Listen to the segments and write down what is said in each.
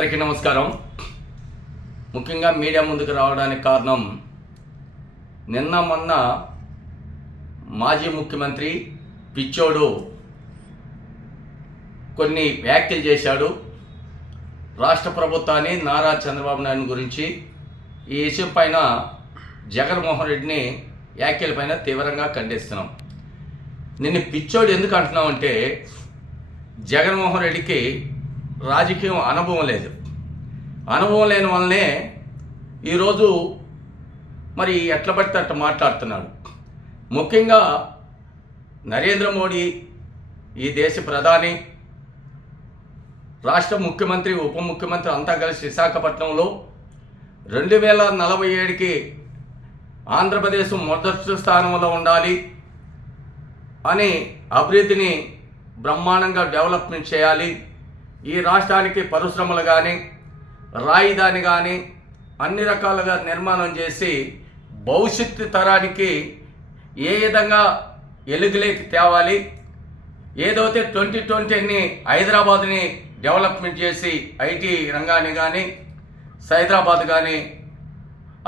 అందరికీ నమస్కారం. ముఖ్యంగా మీడియా ముందుకు రావడానికి కారణం నిన్న మొన్న మాజీ ముఖ్యమంత్రి పిచ్చోడు కొన్ని వ్యాఖ్యలు చేశాడు. రాష్ట్ర ప్రభుత్వాన్ని నారా చంద్రబాబు నాయుడు గురించి ఈ విషయం పైన జగన్మోహన్ రెడ్డిని వ్యాఖ్యల పైన తీవ్రంగా ఖండిస్తున్నాం. నిన్ను పిచ్చోడు ఎందుకు అంటున్నామంటే జగన్మోహన్ రెడ్డికి రాజకీయం అనుభవం లేదు. అనుభవం లేని వల్లనే ఈరోజు మరి ఎట్ల పడితే అట్ట మాట్లాడుతున్నాడు ముఖ్యంగా నరేంద్ర మోడీ ఈ దేశ ప్రధాని రాష్ట్ర ముఖ్యమంత్రి ఉప ముఖ్యమంత్రి అంతా కలిసి విశాఖపట్నంలో రెండు వేల నలభై ఏడుకి ఆంధ్రప్రదేశ్ మొదటి స్థానంలో ఉండాలి అని అభివృద్ధిని బ్రహ్మాండంగా డెవలప్మెంట్ చేయాలి. ఈ రాష్ట్రానికి పరిశ్రమలు కానీ రాయిదాని కానీ అన్ని రకాలుగా నిర్మాణం చేసి భవిష్యత్తు తరానికి ఏ విధంగా ఎలుగులేకి తేవాలి ఏదైతే ట్వంటీ ట్వంటీని హైదరాబాద్ని డెవలప్మెంట్ చేసి ఐటీ రంగాన్ని కానీ హైదరాబాద్ కానీ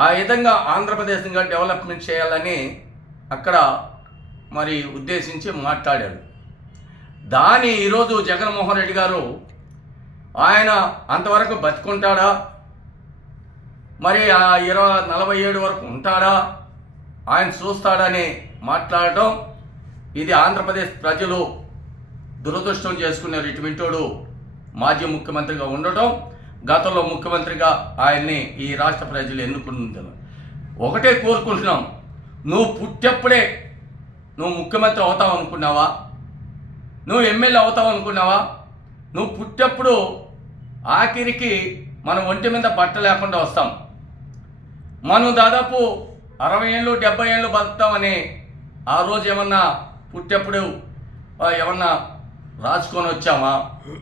ఆ విధంగా ఆంధ్రప్రదేశ్గా డెవలప్మెంట్ చేయాలని అక్కడ మరి ఉద్దేశించి మాట్లాడాడు దాని ఈరోజు జగన్మోహన్ రెడ్డి గారు ఆయన అంతవరకు బతుకుంటాడా? మరి ఆ ఇరవై నలభై ఏడు వరకు ఉంటాడా? ఆయన చూస్తాడని మాట్లాడటం ఇది ఆంధ్రప్రదేశ్ ప్రజలు దురదృష్టం చేసుకున్నారు ఇటువంటోడు మాజీ ముఖ్యమంత్రిగా ఉండటం గతంలో ముఖ్యమంత్రిగా ఆయన్ని ఈ రాష్ట్ర ప్రజలు ఎన్నుకుంటున్నారు ఒకటే కోరుకుంటున్నాం నువ్వు పుట్టప్పుడే నువ్వు ముఖ్యమంత్రి అవుతావు అనుకున్నావా నువ్వు ఎమ్మెల్యే అవుతావు అనుకున్నావా నువ్వు పుట్టప్పుడు ఆఖరికి మనం ఒంటి మీద బట్ట లేకుండా వస్తాం. మనం దాదాపు అరవై ఏళ్ళు డెబ్బై ఏళ్ళు బతుకుతామని ఆ రోజు ఏమన్నా పుట్టప్పుడు ఏమన్నా రాసుకొని వచ్చామా?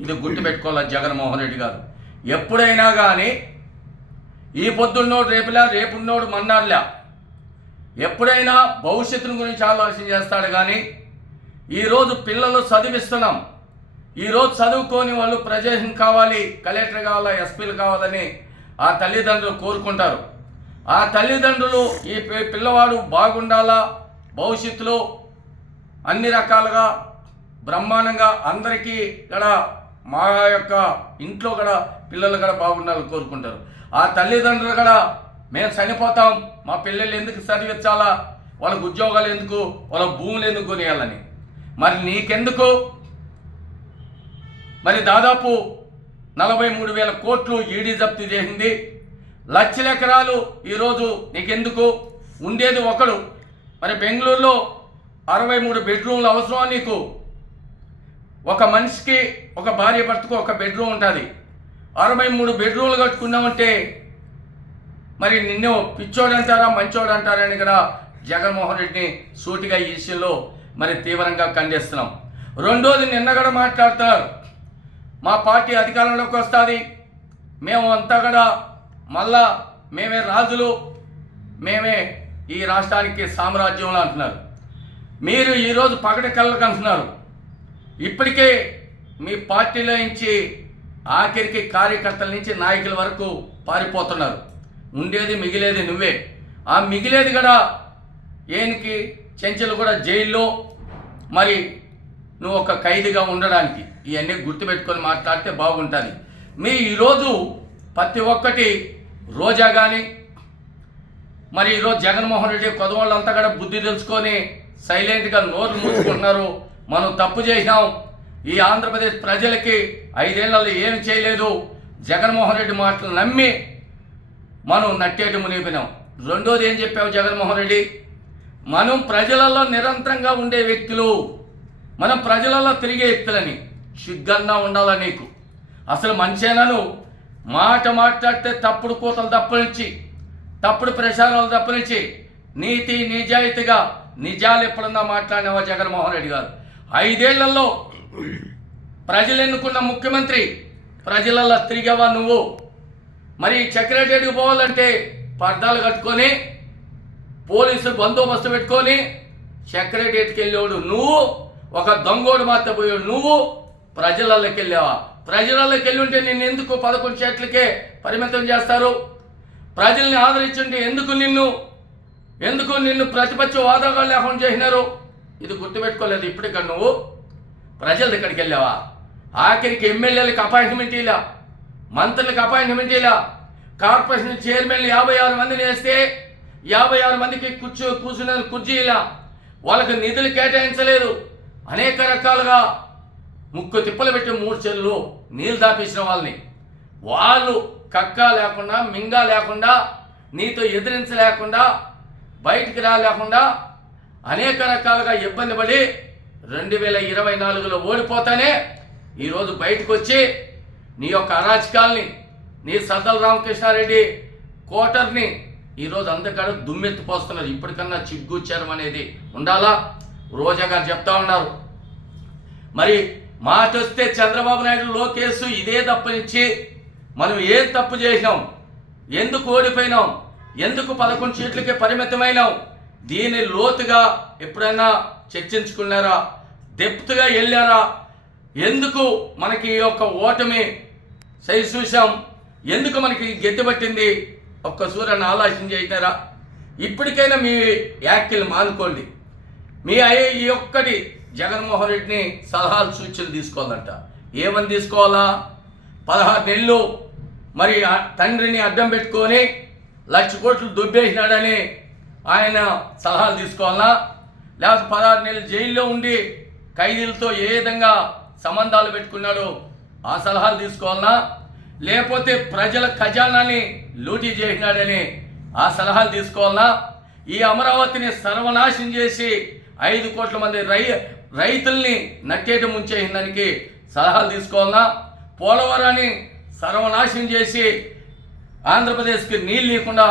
ఇది గుర్తు పెట్టుకోవాలి జగన్మోహన్ రెడ్డి గారు? ఎప్పుడైనా కానీ ఈ పొద్దున్నోడు రేపులా రేపున్నోడు మన్నాడులా ఎప్పుడైనా భవిష్యత్తును గురించి ఆలోచన చేస్తాడు కానీ ఈరోజు పిల్లలు చదివిస్తున్నాం. ఈరోజు చదువుకోని వాళ్ళు ప్రజేషన్ కావాలి కలెక్టర్ కావాలా ఎస్పీలు కావాలని ఆ తల్లిదండ్రులు కోరుకుంటారు. ఆ తల్లిదండ్రులు ఈ పిల్లవాడు బాగుండాలా భవిష్యత్తులో అన్ని రకాలుగా బ్రహ్మాండంగా అందరికీ కూడా మా యొక్క ఇంట్లో కూడా పిల్లలు కూడా బాగుండాలని కోరుకుంటారు. ఆ తల్లిదండ్రులు కూడా మేము చనిపోతాం మా పిల్లలు ఎందుకు చదివించాలా వాళ్ళకు ఉద్యోగాలు ఎందుకు వాళ్ళ భూములు ఎందుకు కొనియాలని. మరి నీకెందుకు మరి దాదాపు నలభై మూడు వేల కోట్లు ఈడీ జప్తు చేసింది. లక్షల ఎకరాలు ఈరోజు నీకెందుకు? ఉండేది ఒకడు. మరి బెంగళూరులో అరవై మూడు బెడ్రూమ్లు అవసరమా నీకు. ఒక మనిషికి ఒక భార్య భర్తకు ఒక బెడ్రూమ్ ఉంటుంది. అరవై మూడు బెడ్రూమ్లు కట్టుకున్నామంటే మరి నిన్ను పిచ్చోడు అంటారా మంచోడు అంటారని కూడా జగన్మోహన్ రెడ్డిని సూటిగా ఈ విషయంలో మరి తీవ్రంగా ఖండిస్తున్నాం. రెండోది నిన్న కూడా మాట్లాడతారు మా పార్టీ అధికారంలోకి వస్తుంది. మేము అంతా కూడా మళ్ళా మేమే రాజులు మేమే ఈ రాష్ట్రానికి సామ్రాజ్యంలో అంటున్నారు. మీరు ఈరోజు పగటి కళ్ళకు అంటున్నారు. ఇప్పటికే మీ పార్టీలో నుంచి ఆఖరికి కార్యకర్తల నుంచి నాయకుల వరకు పారిపోతున్నారు. ఉండేది మిగిలేది నువ్వే. ఆ మిగిలేది కూడా ఏనికి చెంచలు కూడా జైల్లో. మరి నువ్వు ఒక ఖైదీగా ఉండడానికి ఇవన్నీ గుర్తుపెట్టుకొని మాట్లాడితే బాగుంటుంది. మీ ఈరోజు ప్రతి ఒక్కటి రోజా కానీ మరి ఈరోజు జగన్మోహన్ రెడ్డి కొదవాళ్ళంతా కూడా బుద్ధి తెలుసుకొని సైలెంట్గా నోరు మూసుకుంటున్నారు. మనం తప్పు చేసినాం. ఈ ఆంధ్రప్రదేశ్ ప్రజలకి ఐదేళ్ళలో ఏమి చేయలేదు. జగన్మోహన్ రెడ్డి మాటలు నమ్మి మనం నట్టేటి మునిగిపోయినాం. రెండోది ఏం చెప్పావు జగన్మోహన్ రెడ్డి? మనం ప్రజలలో నిరంతరంగా ఉండే వ్యక్తులు. మనం ప్రజలలో తిరిగే వ్యక్తులని సిగ్గన్నా ఉండాలా నీకు? అసలు మనిషేనను మాట మాట్లాడితే తప్పుడు కూతలు తప్పనిచ్చి తప్పుడు ప్రచారాలు తప్పనిచ్చి నీతి నిజాయితీగా నిజాలు ఎప్పుడన్నా మాట్లాడినవా జగన్మోహన్ రెడ్డి గారు? ఐదేళ్ళలో ప్రజలు ఎన్నుకున్న ముఖ్యమంత్రి ప్రజలలో తిరిగావా నువ్వు? మరి సెక్రటరీకి పోవాలంటే పర్దాలు కట్టుకొని పోలీసులు బందోబస్తు పెట్టుకొని సెక్రటరీకి వెళ్ళేవాడు నువ్వు? ఒక దొంగోడు మాత్రం పోయాడు నువ్వు ప్రజలలోకి వెళ్ళావా ప్రజలలోకి వెళ్ళి ఉంటే నిన్ను ఎందుకు పదకొండు చేట్లకే పరిమితం చేస్తారు? ప్రజల్ని ఆదరించుంటే ఎందుకు నిన్ను ఎందుకు నిన్ను ప్రతిపక్ష వాదనగా లేకుండా చేసినారు? ఇది గుర్తుపెట్టుకోలేదు ఇప్పటికన్నా నువ్వు. ప్రజల దగ్గరికి వెళ్ళావా? ఆఖరికి ఎమ్మెల్యేలకు అపాయింట్మెంట్ ఇలా మంత్రులకు అపాయింట్మెంట్ ఇలా కార్పొరేషన్ చైర్మన్ యాభై ఆరు మందిని వేస్తే యాభై ఆరు మందికి కూర్చో కూర్చున్న కుర్చీ ఇలా వాళ్ళకి నిధులు కేటాయించలేదు. అనేక రకాలుగా ముక్కు తిప్పలు పెట్టి మూడు చెల్లు నీళ్ళు దాపేసిన వాళ్ళని. వాళ్ళు కక్క లేకుండా మింగా లేకుండా నీతో ఎదిరించలేకుండా బయటికి రాలేకుండా అనేక రకాలుగా ఇబ్బంది పడి రెండు వేల ఇరవై నాలుగులో ఓడిపోతానే ఈరోజు బయటకు వచ్చి నీ యొక్క అరాచకాల్ని నీ సద్దల రామకృష్ణారెడ్డి కోటర్ని ఈరోజు అంతకాడ దుమ్మెత్తిపోస్తున్నారు ఇప్పటికన్నా చిగ్గుచ్చారం అనేది ఉండాలా? రోజా గారు చెప్తా ఉన్నారు. మరి మాట వస్తే చంద్రబాబు నాయుడు లోకేష్ ఇదే తప్పనిచ్చి మనం ఏం తప్పు చేసినాం? ఎందుకు ఓడిపోయినాం? ఎందుకు పదకొండు సీట్లకే పరిమితమైనాం? దీన్ని లోతుగా ఎప్పుడైనా చర్చించుకున్నారా? డెప్త్గా వెళ్ళారా? ఎందుకు మనకి ఈ యొక్క ఓటమి సై చూసాం ఎందుకు మనకి గెట్టుబట్టింది ఒక్క సూర్యని ఆలోచన చేసినారా? ఇప్పటికైనా మీ యాక్టిల్ మానుకోండి. మీ అయ్యే ఈ ఒక్కటి జగన్మోహన్ రెడ్డిని సలహాలు సూచనలు తీసుకోవాలంట. ఏమని తీసుకోవాలా? పదహారు నెలలు మరి ఆ తండ్రిని అడ్డం పెట్టుకొని లక్ష కోట్లు దుబ్బేసినాడని ఆయన సలహాలు తీసుకోవాలా? లేకపోతే పదహారు నెలలు జైల్లో ఉండి ఖైదీలతో ఏ విధంగా సంబంధాలు పెట్టుకున్నాడో ఆ సలహాలు తీసుకోవాలనా లేకపోతే ప్రజల ఖజానాని లూటీ చేసినాడని ఆ సలహాలు తీసుకోవాలనా ఈ అమరావతిని సర్వనాశనం చేసి ఐదు కోట్ల మంది రై రైతుల్ని నట్టేట ముంచేసిన దానికి సలహాలు తీసుకోవాలా పోలవరాన్ని సర్వనాశనం చేసి ఆంధ్రప్రదేశ్కి నీళ్ళు లేకుండా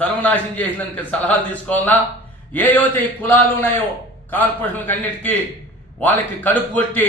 సర్వనాశనం చేసిన దానికి సలహాలు తీసుకోవాలా ఏవైతే కులాలు ఉన్నాయో కార్పొరేషన్కి అన్నిటికీ వాళ్ళకి కడుపు కొట్టి